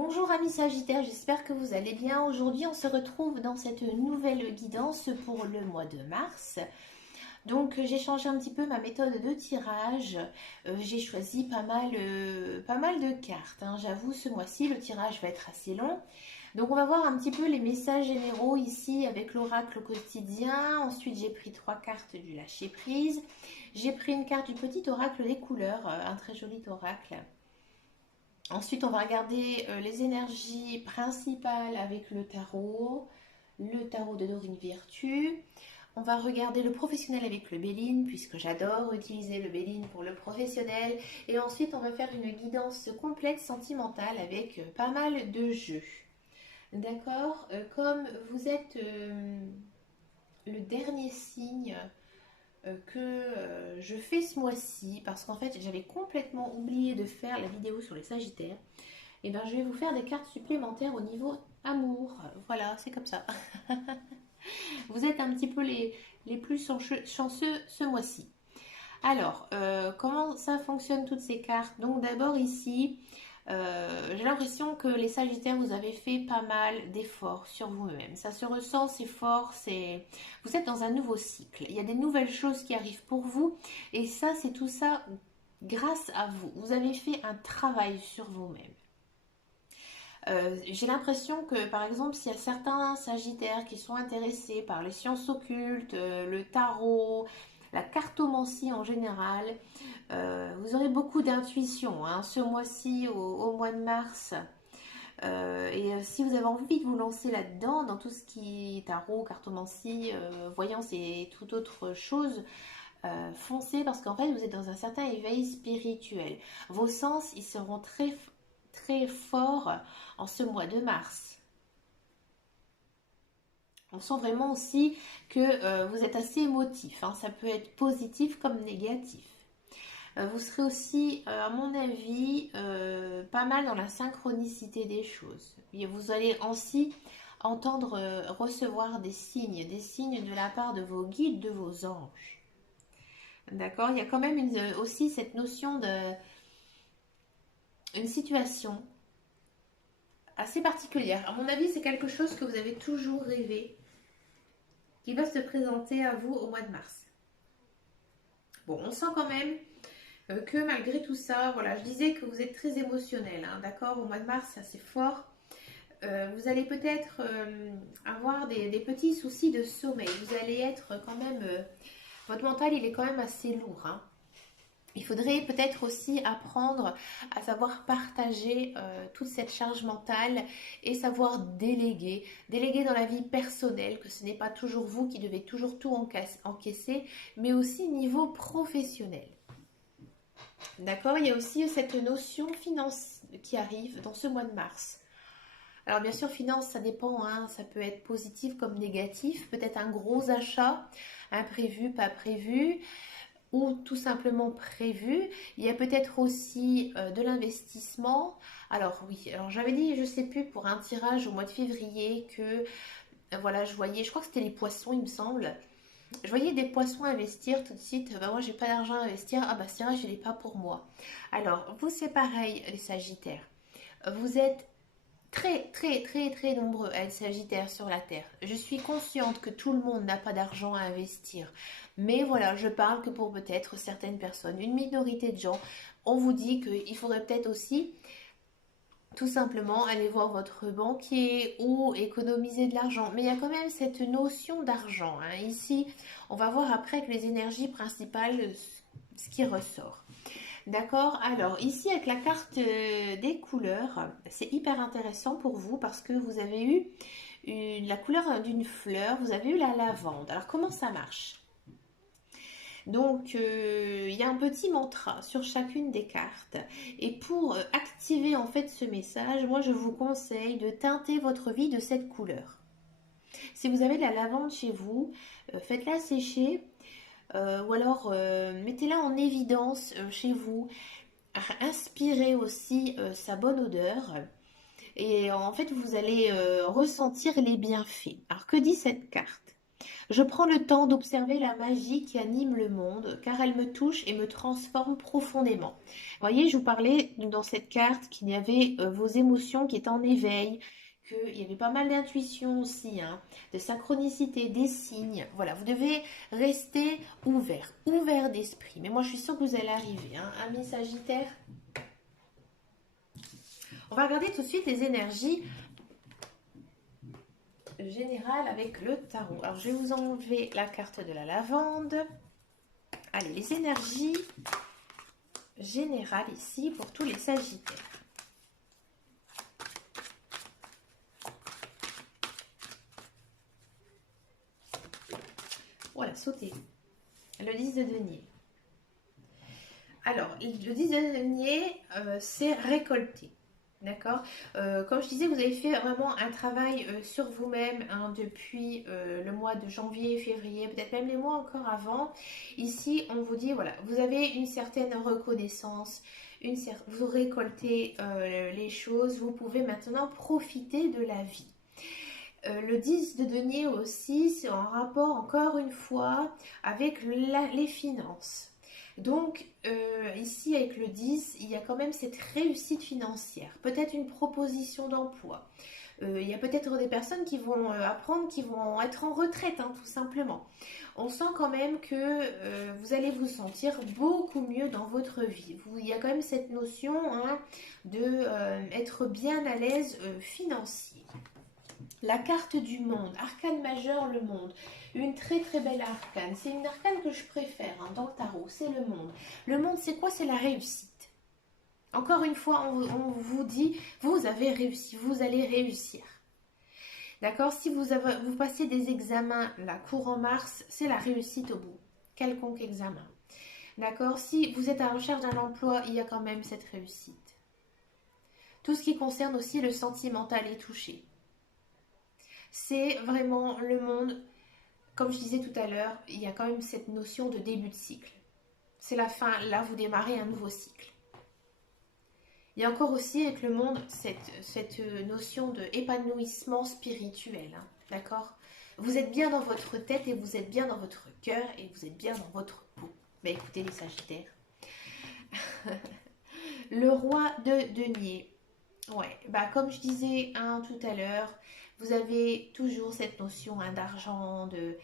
Bonjour amis Sagittaires, j'espère que vous allez bien. Aujourd'hui, on se retrouve dans cette nouvelle guidance pour le mois de mars. Donc, j'ai changé un petit peu ma méthode de tirage. J'ai choisi pas mal de cartes, hein. J'avoue, ce mois-ci, le tirage va être assez long. Donc, on va voir un petit peu les messages généraux ici avec l'oracle quotidien. Ensuite, j'ai pris 3 cartes du lâcher-prise. J'ai pris une carte du petit oracle des couleurs, un très joli oracle. Ensuite, on va regarder les énergies principales avec le tarot de Dorine Virtue. On va regarder le professionnel avec le Béline, puisque j'adore utiliser le Béline pour le professionnel. Et ensuite, on va faire une guidance complète sentimentale avec pas mal de jeux. D'accord. Comme vous êtes le dernier signe que je fais ce mois-ci, parce qu'en fait, j'avais complètement oublié de faire la vidéo sur les Sagittaires. Et ben, je vais vous faire des cartes supplémentaires au niveau amour. Voilà, c'est comme ça. Vous êtes un petit peu les plus chanceux ce mois-ci. Alors, comment ça fonctionne toutes ces cartes? Donc d'abord ici, j'ai l'impression que les Sagittaires, vous avez fait pas mal d'efforts sur vous-même. Ça se ressent, c'est fort, vous êtes dans un nouveau cycle. Il y a des nouvelles choses qui arrivent pour vous. Et ça, c'est tout ça grâce à vous. Vous avez fait un travail sur vous-même. J'ai l'impression que, par exemple, s'il y a certains Sagittaires qui sont intéressés par les sciences occultes, le tarot, la cartomancie en général, vous aurez beaucoup d'intuition, hein, ce mois-ci, au mois de mars. Si vous avez envie de vous lancer là-dedans, dans tout ce qui est tarot, cartomancie, voyance et toute autre chose, foncez parce qu'en fait, vous êtes dans un certain éveil spirituel. Vos sens, ils seront très forts en ce mois de mars. On sent vraiment aussi que vous êtes assez émotif, hein. Ça peut être positif comme négatif. Vous serez aussi, à mon avis, pas mal dans la synchronicité des choses. Et vous allez aussi entendre, recevoir des signes de la part de vos guides, de vos anges. D'accord. Il y a quand même aussi cette notion une situation assez particulière. À mon avis, c'est quelque chose que vous avez toujours rêvé, qui va se présenter à vous au mois de mars. Bon, on sent quand même que malgré tout ça, voilà, je disais que vous êtes très émotionnel, hein, d'accord, au mois de mars, c'est assez fort. Vous allez peut-être avoir des petits soucis de sommeil. Vous allez être quand même, votre mental, il est quand même assez lourd, hein. Il faudrait peut-être aussi apprendre à savoir partager toute cette charge mentale et savoir déléguer. Déléguer dans la vie personnelle, que ce n'est pas toujours vous qui devez toujours tout encaisser, mais aussi niveau professionnel. D'accord. Il y a aussi cette notion finance qui arrive dans ce mois de mars. Alors bien sûr, finance, ça dépend, hein, ça peut être positif comme négatif, peut-être un gros achat, imprévu, pas prévu, ou tout simplement prévu. Il y a peut-être aussi de l'investissement. Alors oui, alors j'avais dit, je sais plus, pour un tirage au mois de février que, voilà, je voyais, je crois que c'était les poissons, il me semble. Je voyais des poissons investir tout de suite. Bah moi, j'ai pas d'argent à investir. Ah bah ce tirage, il n'est pas pour moi. Alors, vous, c'est pareil, les Sagittaires. Vous êtes très nombreux à être Sagittaires sur la Terre. Je suis consciente que tout le monde n'a pas d'argent à investir. Mais voilà, je parle que pour peut-être certaines personnes, une minorité de gens, on vous dit qu'il faudrait peut-être aussi tout simplement aller voir votre banquier ou économiser de l'argent. Mais il y a quand même cette notion d'argent, hein. Ici, on va voir après que les énergies principales, ce qui ressort. D'accord. Alors ici avec la carte des couleurs, c'est hyper intéressant pour vous parce que vous avez eu la couleur d'une fleur, vous avez eu la lavande. Alors comment ça marche? Donc il y a un petit mantra sur chacune des cartes et pour activer en fait ce message, moi je vous conseille de teinter votre vie de cette couleur. Si vous avez de la lavande chez vous, faites-la sécher. Ou alors mettez-la en évidence chez vous, inspirez aussi sa bonne odeur et en fait vous allez ressentir les bienfaits. Alors que dit cette carte? Je prends le temps d'observer la magie qui anime le monde, car elle me touche et me transforme profondément. Vous voyez, je vous parlais dans cette carte qu'il y avait vos émotions qui étaient en éveil, qu'il y avait pas mal d'intuition aussi, hein, de synchronicité, des signes. Voilà, vous devez rester ouvert, ouvert d'esprit. Mais moi, je suis sûre que vous allez arriver, hein. Amis Sagittaire. On va regarder tout de suite les énergies générales avec le tarot. Alors, je vais vous enlever la carte de la lavande. Allez, les énergies générales ici pour tous les Sagittaires. Voilà, sautez. Le 10 de denier. Alors, le 10 de denier, c'est récolter. D'accord. Comme je disais, vous avez fait vraiment un travail sur vous-même, hein, depuis le mois de janvier, février, peut-être même les mois encore avant. Ici, on vous dit, voilà, vous avez une certaine reconnaissance, vous récoltez les choses, vous pouvez maintenant profiter de la vie. Le 10 de denier aussi, c'est en rapport encore une fois avec les finances. Donc ici avec le 10, il y a quand même cette réussite financière, peut-être une proposition d'emploi. Il y a peut-être des personnes qui vont apprendre, qui vont être en retraite, hein, tout simplement. On sent quand même que vous allez vous sentir beaucoup mieux dans votre vie. Il y a quand même cette notion, hein, de être bien à l'aise financier. La carte du monde, arcane majeur, le monde. Une très très belle arcane. C'est une arcane que je préfère, hein, dans le tarot, c'est le monde. Le monde, c'est quoi? C'est la réussite. Encore une fois, on vous dit, vous avez réussi, vous allez réussir. D'accord? Si vous passez des examens, la courant mars, c'est la réussite au bout. Quelconque examen. D'accord? Si vous êtes à la recherche d'un emploi, il y a quand même cette réussite. Tout ce qui concerne aussi le sentimental est touché. C'est vraiment le monde, comme je disais tout à l'heure, il y a quand même cette notion de début de cycle. C'est la fin, là vous démarrez un nouveau cycle. Il y a encore aussi avec le monde cette notion de épanouissement spirituel, hein, d'accord? Vous êtes bien dans votre tête et vous êtes bien dans votre cœur et vous êtes bien dans votre peau. Ben écoutez les Sagittaires. Le roi de denier. Ouais, bah comme je disais, hein, tout à l'heure, vous avez toujours cette notion, hein, d'argent, de...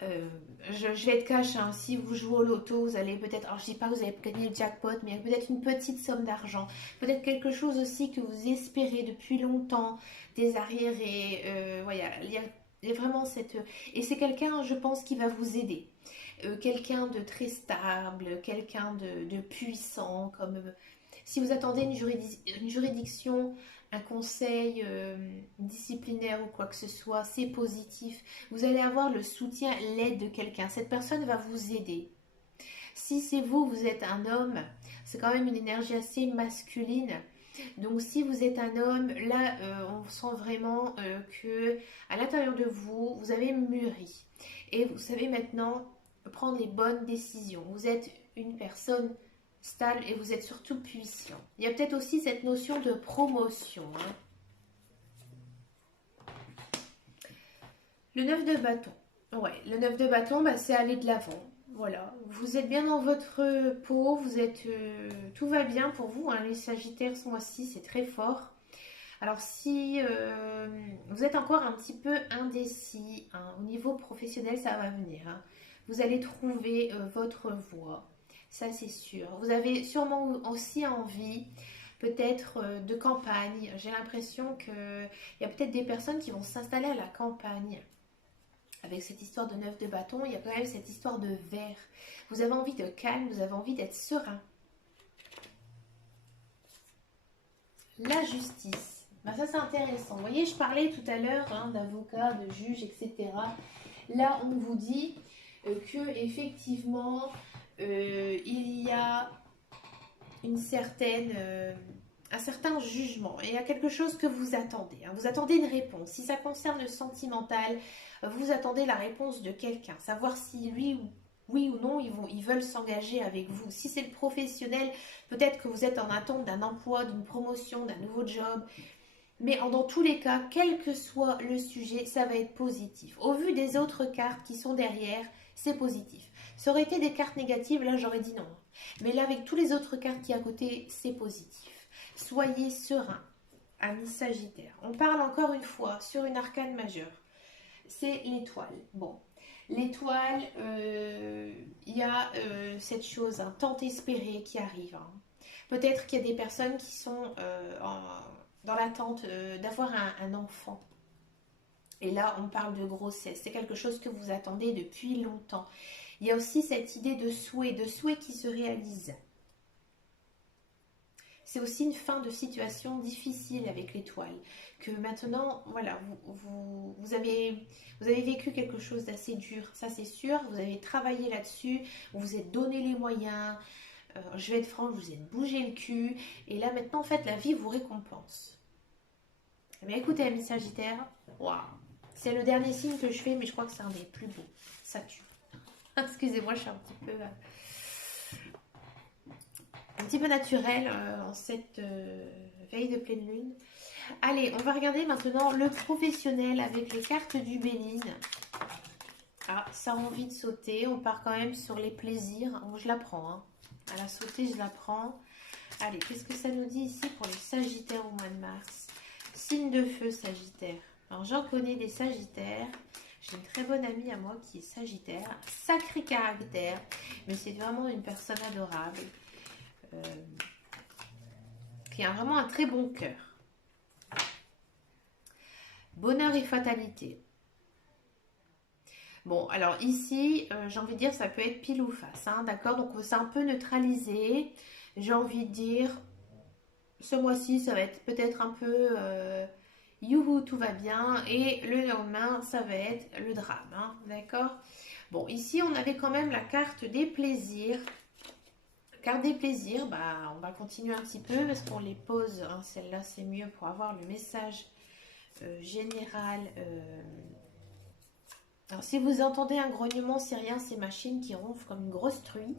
je vais être cash, hein, si vous jouez au loto, vous allez peut-être, alors je dis pas que vous allez gagner le jackpot, mais peut-être une petite somme d'argent, peut-être quelque chose aussi que vous espérez depuis longtemps, des arriérés, voilà, il y a vraiment cette... Et c'est quelqu'un, je pense, qui va vous aider. Quelqu'un de très stable, quelqu'un de puissant, comme... si vous attendez une juridiction, un conseil disciplinaire ou quoi que ce soit, c'est positif. Vous allez avoir le soutien, l'aide de quelqu'un. Cette personne va vous aider. Si c'est vous, vous êtes un homme, c'est quand même une énergie assez masculine. Donc si vous êtes un homme, là on sent vraiment que à l'intérieur de vous, vous avez mûri. Et vous savez maintenant prendre les bonnes décisions. Vous êtes une personne stable et vous êtes surtout puissant. Il y a peut-être aussi cette notion de promotion, hein. Le 9 de bâton. Ouais, le 9 de bâton, bah, c'est aller de l'avant. Voilà, vous êtes bien dans votre peau, vous êtes, tout va bien pour vous, hein. Les Sagittaires ce mois-ci, c'est très fort. Alors si vous êtes encore un petit peu indécis, hein, au niveau professionnel, ça va venir, hein. Vous allez trouver votre voie. Ça, c'est sûr. Vous avez sûrement aussi envie, peut-être, de campagne. J'ai l'impression qu'il y a peut-être des personnes qui vont s'installer à la campagne. Avec cette histoire de 9 de bâton, il y a quand même cette histoire de verre. Vous avez envie de calme, vous avez envie d'être serein. La justice. Ben ça, c'est intéressant. Vous voyez, je parlais tout à l'heure, hein, d'avocats, de juges, etc. Là, on vous dit que effectivement, il y a un certain jugement. Et il y a quelque chose que vous attendez, hein. Vous attendez une réponse. Si ça concerne le sentimental, vous attendez la réponse de quelqu'un. Savoir si lui ou oui ou non, ils veulent s'engager avec vous. Si c'est le professionnel, peut-être que vous êtes en attente d'un emploi, d'une promotion, d'un nouveau job. Mais dans tous les cas, quel que soit le sujet, ça va être positif. Au vu des autres cartes qui sont derrière, c'est positif. Ça aurait été des cartes négatives, là j'aurais dit non. Mais là, avec tous les autres cartes qui à côté, c'est positif. Soyez serein, amis Sagittaire. On parle encore une fois sur une arcane majeure. C'est l'étoile. Bon, l'étoile, il y a cette chose, un tant espéré qui arrive. Hein. Peut-être qu'il y a des personnes qui sont dans l'attente d'avoir un enfant. Et là, on parle de grossesse. C'est quelque chose que vous attendez depuis longtemps. Il y a aussi cette idée de souhait qui se réalise. C'est aussi une fin de situation difficile avec l'étoile. Que maintenant, voilà, vous avez vécu quelque chose d'assez dur, ça c'est sûr. Vous avez travaillé là-dessus, vous vous êtes donné les moyens. Je vais être franche, vous êtes bougé le cul. Et là maintenant, en fait, la vie vous récompense. Mais écoutez, amis Sagittaire, waouh, c'est le dernier signe que je fais, mais je crois que c'est un des plus beaux. Ça tue. Excusez-moi, je suis un petit peu naturelle en cette veille de pleine lune. Allez, on va regarder maintenant le professionnel avec les cartes du Béline. Ah, ça a envie de sauter. On part quand même sur les plaisirs. Bon, je la prends. Hein. À la sauter, je la prends. Allez, qu'est-ce que ça nous dit ici pour les Sagittaires au mois de mars? Signe de feu, Sagittaire. Alors, j'en connais des Sagittaires. J'ai une très bonne amie à moi qui est Sagittaire. Sacré caractère. Mais c'est vraiment une personne adorable. Qui a vraiment un très bon cœur. Bonheur et fatalité. Bon, alors ici, j'ai envie de dire, ça peut être pile ou face, hein, d'accord? Donc, c'est un peu neutralisé. J'ai envie de dire, ce mois-ci, ça va être peut-être un peu youhou, tout va bien. Et le lendemain, ça va être le drame, hein, d'accord? Bon, ici, on avait quand même la carte des plaisirs. Carte des plaisirs, bah, on va continuer un petit peu parce qu'on les pose. Hein, celle-là, c'est mieux pour avoir le message général. Alors, si vous entendez un grognement, c'est rien, c'est machine qui ronfle comme une grosse truie.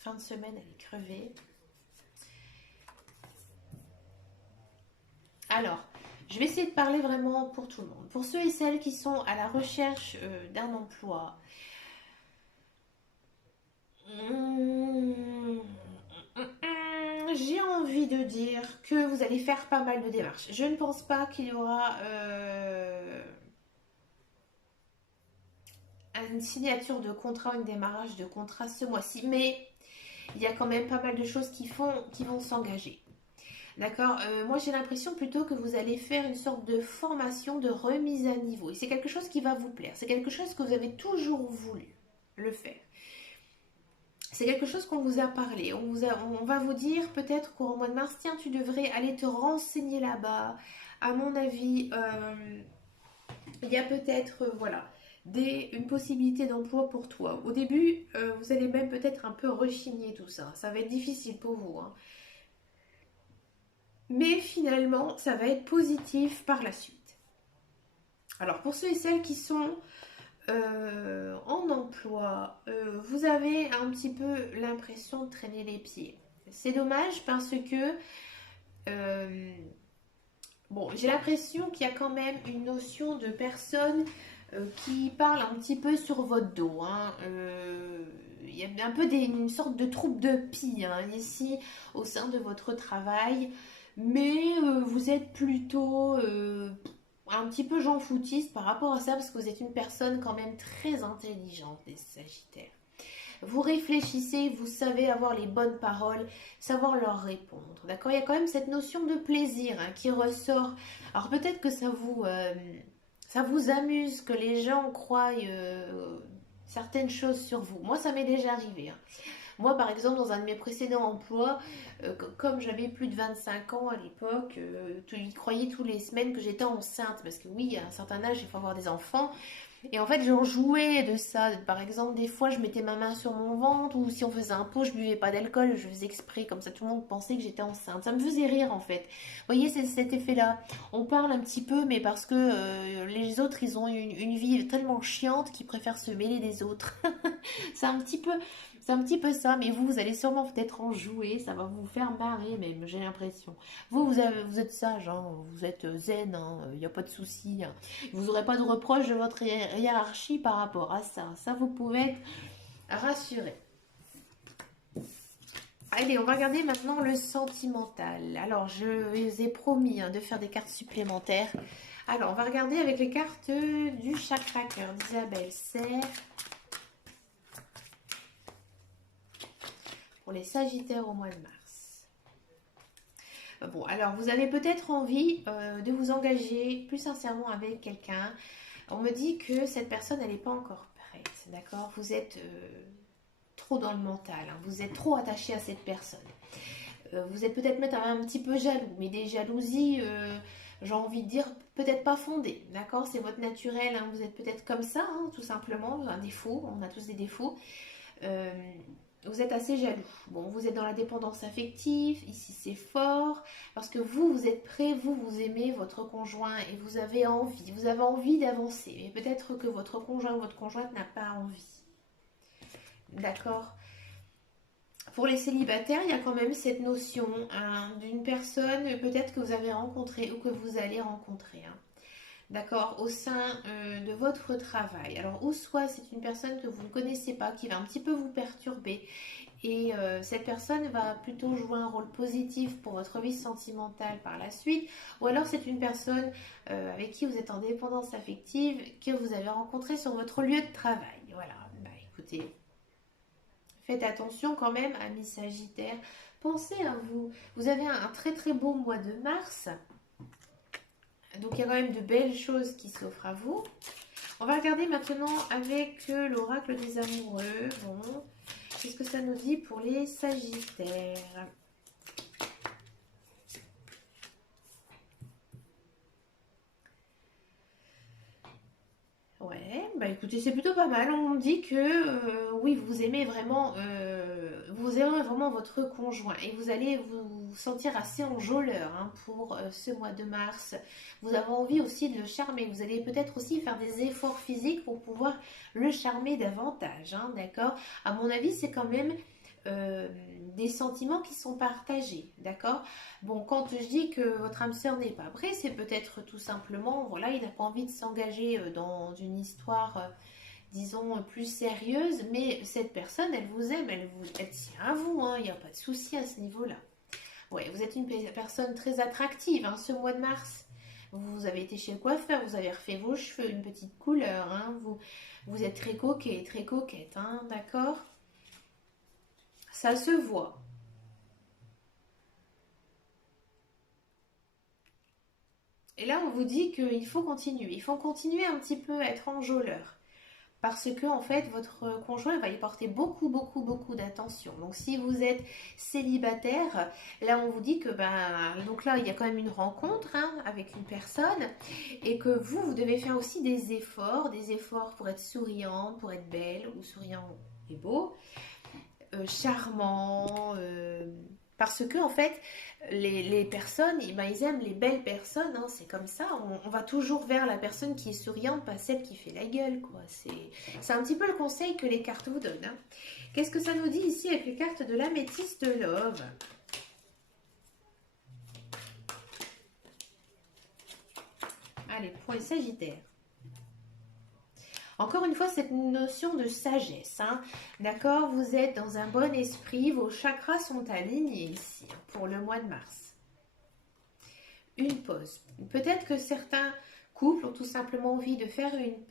Fin de semaine, elle est crevée. Alors, je vais essayer de parler vraiment pour tout le monde. Pour ceux et celles qui sont à la recherche d'un emploi, j'ai envie de dire que vous allez faire pas mal de démarches. Je ne pense pas qu'il y aura une signature de contrat, un démarrage de contrat ce mois-ci, mais il y a quand même pas mal de choses qui vont s'engager. D'accord. Moi, j'ai l'impression plutôt que vous allez faire une sorte de formation de remise à niveau. Et c'est quelque chose qui va vous plaire. C'est quelque chose que vous avez toujours voulu le faire. C'est quelque chose qu'on vous a parlé. On va vous dire peut-être qu'au mois de mars, tiens, tu devrais aller te renseigner là-bas. À mon avis, il y a peut-être, voilà, une possibilité d'emploi pour toi. Au début, vous allez même peut-être un peu rechigner tout ça. Ça va être difficile pour vous, hein. Mais finalement, ça va être positif par la suite. Alors, pour ceux et celles qui sont en emploi, vous avez un petit peu l'impression de traîner les pieds. C'est dommage parce que, bon, j'ai l'impression qu'il y a quand même une notion de personne qui parle un petit peu sur votre dos. Hein. Il y a un peu une sorte de troupe de pie hein, ici au sein de votre travail. Mais vous êtes plutôt un petit peu Jean foutiste par rapport à ça parce que vous êtes une personne quand même très intelligente, les Sagittaires. Vous réfléchissez, vous savez avoir les bonnes paroles, savoir leur répondre, d'accord? Il y a quand même cette notion de plaisir hein, qui ressort. Alors peut-être que ça vous amuse que les gens croient certaines choses sur vous. Moi, ça m'est déjà arrivé. Hein. Moi, par exemple, dans un de mes précédents emplois, comme j'avais plus de 25 ans à l'époque, ils croyaient tous les semaines que j'étais enceinte. Parce que oui, à un certain âge, il faut avoir des enfants. Et en fait, j'en jouais de ça. Par exemple, des fois, je mettais ma main sur mon ventre. Ou si on faisait un pot, je buvais pas d'alcool. Je faisais exprès. Comme ça, tout le monde pensait que j'étais enceinte. Ça me faisait rire, en fait. Vous voyez, c'est cet effet-là. On parle un petit peu, mais parce que les autres, ils ont une vie tellement chiante qu'ils préfèrent se mêler des autres. C'est un petit peu C'est un petit peu ça, mais vous allez sûrement peut-être en jouer, ça va vous faire marrer même, j'ai l'impression. Vous êtes sage, hein, vous êtes zen, il n'y a pas de souci, hein. Vous n'aurez pas de reproche de votre hiérarchie par rapport à ça. Ça, vous pouvez être rassuré. Allez, on va regarder maintenant le sentimental. Alors, je vous ai promis de faire des cartes supplémentaires. Alors, on va regarder avec les cartes du chakra cœur d'Isabelle Serre. Pour les Sagittaires au mois de mars. Bon, alors vous avez peut-être envie de vous engager plus sincèrement avec quelqu'un. On me dit que cette personne, elle n'est pas encore prête, d'accord? Vous êtes trop dans le mental, hein, vous êtes trop attaché à cette personne. Vous êtes peut-être même un petit peu jaloux, mais des jalousies, j'ai envie de dire, peut-être pas fondées, d'accord? C'est votre naturel, hein, vous êtes peut-être comme ça, hein, tout simplement, un défaut, on a tous des défauts. Vous êtes assez jaloux. Bon, vous êtes dans la dépendance affective, ici c'est fort, parce que vous êtes prêt, vous aimez votre conjoint et vous avez envie d'avancer, mais peut-être que votre conjoint ou votre conjointe n'a pas envie. D'accord? Pour les célibataires, il y a quand même cette notion d'une personne peut-être que vous avez rencontrée ou que vous allez rencontrer. Hein. D'accord, au sein de votre travail. Alors, ou soit c'est une personne que vous ne connaissez pas, qui va un petit peu vous perturber, et cette personne va plutôt jouer un rôle positif pour votre vie sentimentale par la suite, ou alors c'est une personne avec qui vous êtes en dépendance affective, que vous avez rencontré sur votre lieu de travail. Voilà, bah écoutez, faites attention quand même, amis Sagittaires, pensez à vous. Vous avez un très très beau mois de mars. Donc il y a quand même de belles choses qui s'offrent à vous. On va regarder maintenant avec l'oracle des amoureux. Bon, qu'est-ce que ça nous dit pour les Sagittaires? Ouais, bah écoutez, c'est plutôt pas mal. On dit que oui, vous aimez vraiment votre conjoint et vous allez vous sentir assez enjôleur hein, pour ce mois de mars. Vous avez envie aussi de le charmer. Vous allez peut-être aussi faire des efforts physiques pour pouvoir le charmer davantage, hein, d'accord? À mon avis, c'est quand même euh, des sentiments qui sont partagés, d'accord? Bon, quand je dis que votre âme sœur n'est pas prête, c'est peut-être tout simplement, voilà, il n'a pas envie de s'engager dans une histoire, disons, plus sérieuse, mais cette personne, elle vous aime, elle tient à vous, hein, il n'y a pas de souci à ce niveau-là. Ouais, vous êtes une personne très attractive, hein, ce mois de mars. Vous avez été chez le coiffeur, vous avez refait vos cheveux, une petite couleur, hein, vous êtes très coquet, très coquette, hein, d'accord? Ça se voit. Et là, on vous dit qu'il faut continuer. Il faut continuer un petit peu à être enjôleur. Parce que, en fait, votre conjoint va y porter beaucoup, beaucoup, beaucoup d'attention. Donc, si vous êtes célibataire, là, on vous dit que, donc là, il y a quand même une rencontre hein, avec une personne et que vous devez faire aussi des efforts pour être souriante, pour être belle ou souriant et beau, charmant, parce que en fait les personnes ils aiment les belles personnes hein, c'est comme ça, on va toujours vers la personne qui est souriante, pas celle qui fait la gueule quoi. C'est un petit peu le conseil que les cartes vous donnent hein. Qu'est-ce que ça nous dit ici avec les cartes de l'améthyste de love? Allez, pour les Sagittaires. Encore une fois, cette notion de sagesse, hein, d'accord? Vous êtes dans un bon esprit, vos chakras sont alignés ici, hein, pour le mois de mars. Une pause. Peut-être que certains couples ont tout simplement envie de faire une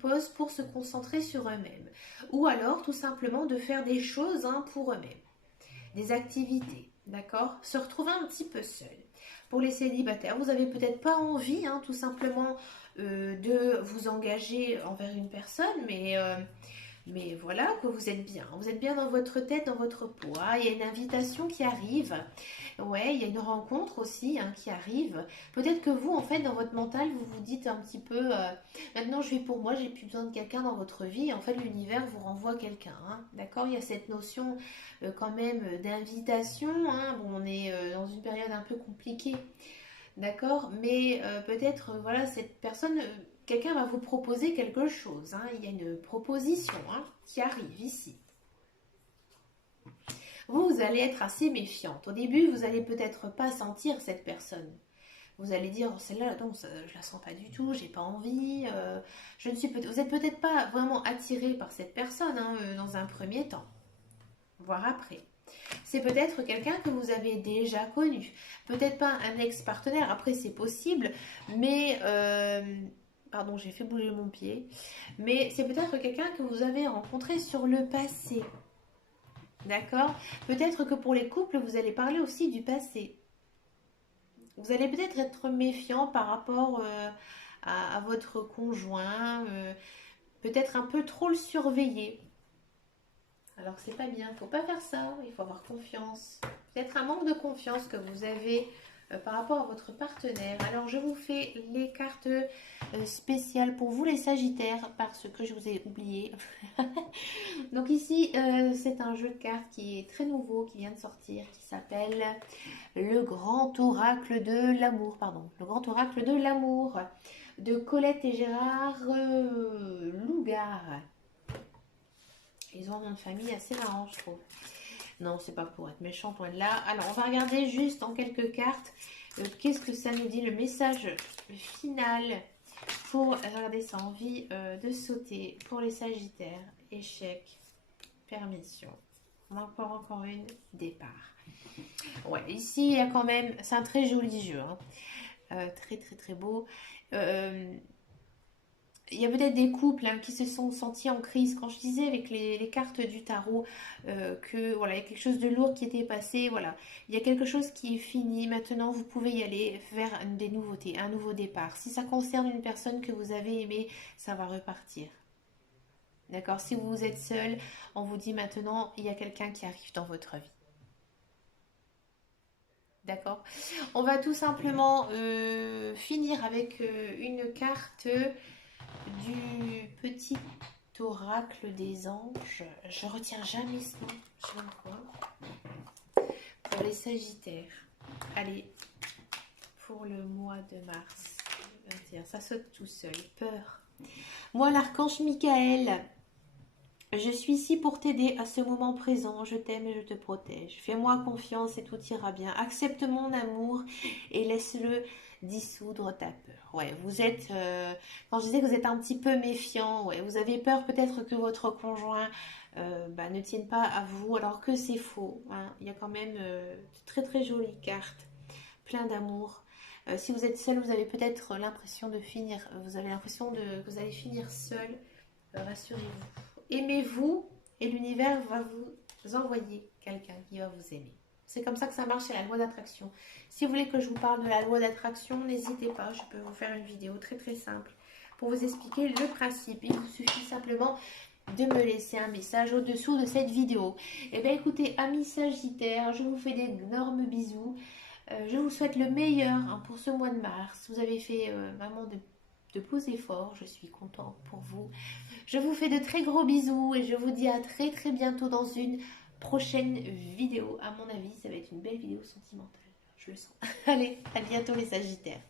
pause pour se concentrer sur eux-mêmes. Ou alors, tout simplement, de faire des choses hein, pour eux-mêmes. Des activités, d'accord? Se retrouver un petit peu seul. Pour les célibataires, vous n'avez peut-être pas envie, hein, tout simplement, de vous engager envers une personne, mais voilà, que vous êtes bien. Vous êtes bien dans votre tête, dans votre peau. Ah, il y a une invitation qui arrive. Ouais, il y a une rencontre aussi hein, qui arrive. Peut-être que vous, en fait, dans votre mental, vous vous dites un petit peu maintenant je vis pour moi, j'ai plus besoin de quelqu'un dans votre vie. En fait, l'univers vous renvoie quelqu'un. Hein, d'accord? Il y a cette notion quand même d'invitation. Hein. Bon, on est dans une période un peu compliquée. D'accord? Mais peut-être, voilà, cette personne, quelqu'un va vous proposer quelque chose. Hein. Il y a une proposition hein, qui arrive ici. Vous allez être assez méfiante. Au début, vous allez peut-être pas sentir cette personne. Vous allez dire, oh, celle-là, non, je la sens pas du tout, j'ai pas envie. Je ne suis vous êtes peut-être pas vraiment attiré par cette personne hein, dans un premier temps, voire après. C'est peut-être quelqu'un que vous avez déjà connu. Peut-être pas un ex-partenaire, après c'est possible, mais... pardon, j'ai fait bouger mon pied. Mais c'est peut-être quelqu'un que vous avez rencontré sur le passé. D'accord? Peut-être que pour les couples, vous allez parler aussi du passé. Vous allez peut-être être méfiant par rapport à votre conjoint, peut-être un peu trop le surveiller. Alors c'est pas bien, faut pas faire ça, il faut avoir confiance. Peut-être un manque de confiance que vous avez par rapport à votre partenaire. Alors je vous fais les cartes spéciales pour vous les Sagittaires parce que je vous ai oublié. Donc ici c'est un jeu de cartes qui est très nouveau, qui vient de sortir, qui s'appelle le Grand Oracle de l'amour. Pardon, le Grand Oracle de l'amour de Colette et Gérard Lougard. Ils ont un nom de famille assez marrant, je trouve. Non, c'est pas pour être méchante, loin de là. Alors, on va regarder juste en quelques cartes. Qu'est-ce que ça nous dit, le message final pour, regardez, ça a envie de sauter pour les Sagittaires. Échec, permission. Encore une, départ. Ouais, ici, il y a quand même, c'est un très joli jeu. Hein. Très, très, très beau. Il y a peut-être des couples hein, qui se sont sentis en crise. Quand je disais avec les cartes du tarot que voilà, il y a quelque chose de lourd qui était passé, voilà, il y a quelque chose qui est fini. Maintenant, vous pouvez y aller vers des nouveautés, un nouveau départ. Si ça concerne une personne que vous avez aimée, ça va repartir. D'accord? Si vous êtes seul, on vous dit maintenant, il y a quelqu'un qui arrive dans votre vie. D'accord? On va tout simplement finir avec une carte du petit oracle des anges. Je retiens jamais ce nom. Je sais pas quoi. Pour les Sagittaires. Allez, pour le mois de mars 21. Ça saute tout seul. Peur. Moi, l'archange Michael. Je suis ici pour t'aider à ce moment présent. Je t'aime et je te protège. Fais-moi confiance et tout ira bien. Accepte mon amour et laisse-le dissoudre ta peur. Ouais, vous êtes, quand je disais que vous êtes un petit peu méfiant, ouais, vous avez peur peut-être que votre conjoint ne tienne pas à vous, alors que c'est faux. Hein. Il y a quand même de très très jolies cartes, plein d'amour. Si vous êtes seul, vous avez peut-être l'impression de finir, vous avez l'impression que vous allez finir seul. Rassurez-vous. Aimez-vous et l'univers va vous envoyer quelqu'un qui va vous aimer. C'est comme ça que ça marche, c'est la loi d'attraction. Si vous voulez que je vous parle de la loi d'attraction, n'hésitez pas, je peux vous faire une vidéo très très simple pour vous expliquer le principe. Il vous suffit simplement de me laisser un message au-dessous de cette vidéo. Et bien écoutez, amis Sagittaires, je vous fais d'énormes bisous. Je vous souhaite le meilleur hein, pour ce mois de mars. Vous avez fait vraiment de beaux efforts, je suis contente pour vous. Je vous fais de très gros bisous et je vous dis à très très bientôt dans une prochaine vidéo. À mon avis, ça va être une belle vidéo sentimentale. Je le sens. Allez, à bientôt les Sagittaires.